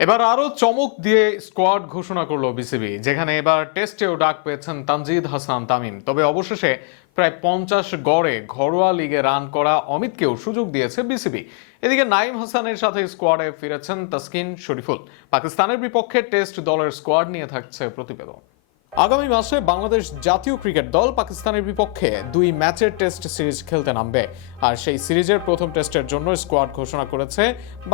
এবার আরো চমক দিয়ে স্কোয়াড ঘোষণা করলো বিসিবি, যেখানে এবার টেস্টেও ডাক পেয়েছেন তানজিদ হাসান তামিম। তবে অবশেষে প্রায় 50 গড়ে ঘরোয়া লিগে রান করা অমিতকেও সুযোগ দিয়েছে বিসিবি। এদিকে নাইম হাসানের সাথে স্কোয়াডে ফিরেছেন তাসকিন শরীফুল। পাকিস্তানের বিপক্ষে টেস্ট দলের স্কোয়াড নিয়ে থাকছে প্রতিবেদন। আগামী মাসে বাংলাদেশ জাতীয় ক্রিকেট দল পাকিস্তানের বিপক্ষে 2 ম্যাচের টেস্ট সিরিজ খেলতে নামবে। আর সেই সিরিজের প্রথম টেস্টের জন্য স্কোয়াড ঘোষণা করেছে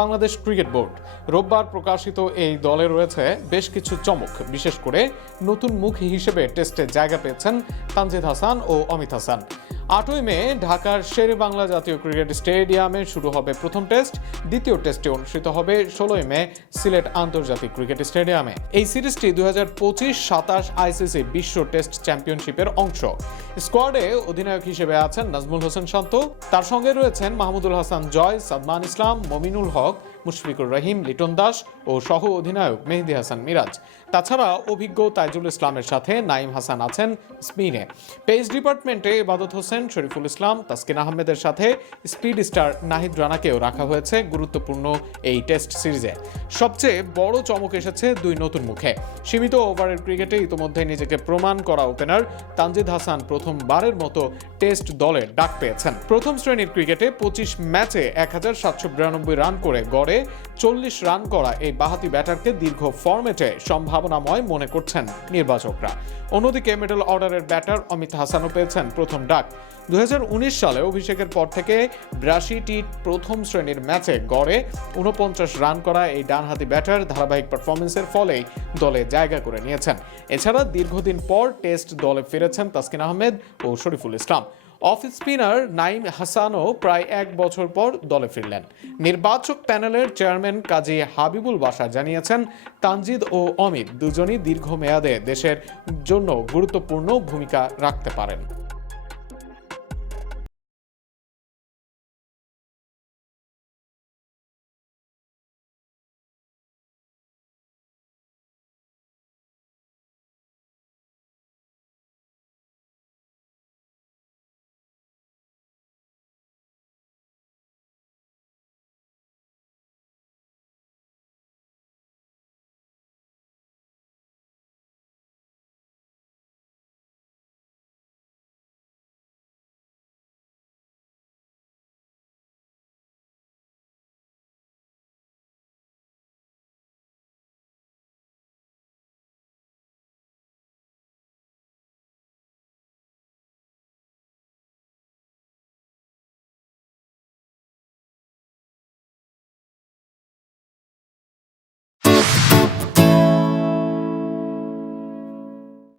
বাংলাদেশ ক্রিকেট বোর্ড। রোববার প্রকাশিত এই দলে রয়েছে বেশ কিছু চমক। বিশেষ করে নতুন মুখ হিসেবে টেস্টে জায়গা পেয়েছেন তানজিদ হাসান ও অমিত হাসান। 8ই মে ঢাকার শেরে বাংলা জাতীয় ক্রিকেট স্টেডিয়ামে শুরু হবে প্রথম টেস্ট। দ্বিতীয় টেস্টে অনুষ্ঠিত হবে 16ই মে সিলেট আন্তর্জাতিক ক্রিকেট স্টেডিয়ামে। এই সিরিজটি 2025-27 আইসিসি বিশ্ব টেস্ট চ্যাম্পিয়নশিপের অংশ। স্কোয়াডে অধিনায়ক হিসেবে আছেন নাজমুল হোসেন শান্ত। তার সঙ্গে রয়েছেন মাহমুদুল হাসান জয়, সাদমান ইসলাম, মমিনুল হক, মুশফিকুর রহিম, লিটন দাস ও সহ অধিনায়ক মেহেদী হাসান মিরাজ। তাছাড়া অভিজ্ঞ তাইজুল ইসলামের সাথে নাইম হাসান আছেন স্পিনে। পেস ডিপার্টমেন্টে ইবাদত হোসেন, শরীফুল ইসলাম, তাসকিন আহমেদের সাথে স্পিড স্টার নাহিদ রানাকেও রাখা হয়েছে গুরুত্বপূর্ণ এই টেস্ট সিরিজে। সবচেয়ে বড় চমক এসেছে 2 নতুন মুখে। সীমিত ওভারের ক্রিকেটে ইতোমধ্যে নিজেকে প্রমাণ করা ওপেনার তানজিদ হাসান প্রথমবারের মতো টেস্ট দলে ডাক পেয়েছেন। প্রথম শ্রেণীর ক্রিকেটে 25 ম্যাচে 1792 রান করে গড়ে 40 রান করা এই বাঁহাতি ব্যাটারকে দীর্ঘ ফরম্যাটে সম্ভাবনাময় মনে করছেন নির্বাচকরা। অন্যদিকে মিডল অর্ডারের ব্যাটার অমিত হাসানও পেয়েছেন প্রথম ডাক। 2019 সালে অভিষেকের পর থেকে 82টি প্রথম শ্রেণীর ম্যাচে গড়ে 49 রান করা এই ডানহাতি ব্যাটার ধারাবাহিক পারফরমেন্সের ফলেই দলে জায়গা করে নিয়েছেন। এছাড়া দীর্ঘদিন পর টেস্ট দলে ফিরেছেন তাসকিন আহমেদ ও শরীফুল ইসলাম। অফ স্পিনার নাইম হাসানও প্রায় 1 বছর পর দলে ফিরলেন। নির্বাচক প্যানেলের চেয়ারম্যান কাজী হাবিবুল বাশার জানিয়েছেন, তানজিদ ও অমিত দুজনই দীর্ঘমেয়াদে দেশের জন্য গুরুত্বপূর্ণ ভূমিকা রাখতে পারেন।